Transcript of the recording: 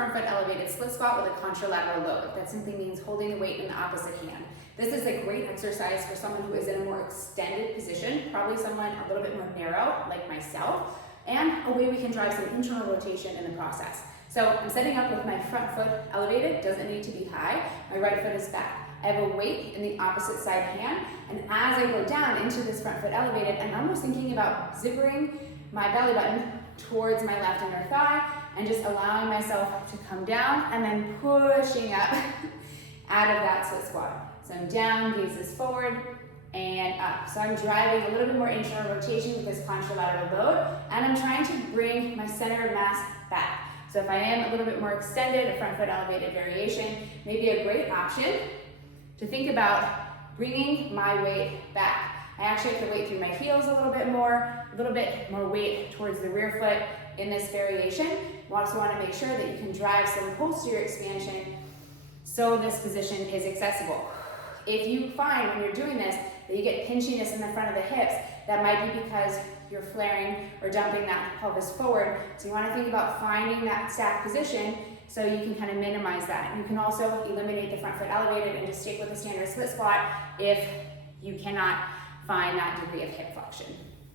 front foot elevated split squat with a contralateral load. That simply means holding the weight in the opposite hand. This is a great exercise for someone who is in a more extended position, probably someone a little bit more narrow, like myself, and a way we can drive some internal rotation in the process. So I'm setting up with my front foot elevated, doesn't need to be high. My right foot is back. I have a weight in the opposite side hand, and as I go down into this front foot elevated, I'm almost thinking about zippering my belly button towards my left inner thigh and just allowing myself to come down and then pushing up out of that split squat. So I'm down, gaze is forward, and up. So I'm driving a little bit more internal rotation with this contralateral load, and I'm trying to bring my center of mass back. So if I am a little bit more extended, a front foot elevated variation may be a great option to think about bringing my weight back. I actually have to weight through my heels a little bit more weight towards the rear foot in this variation. You also want to make sure that you can drive some posterior expansion so this position is accessible. If you find when you're doing this that you get pinchiness in the front of the hips, that might be because you're flaring or dumping that pelvis forward. So you want to think about finding that stack position so you can kind of minimize that. You can also eliminate the front foot elevated and just stick with the standard split squat if you cannot find that degree of hip flexion.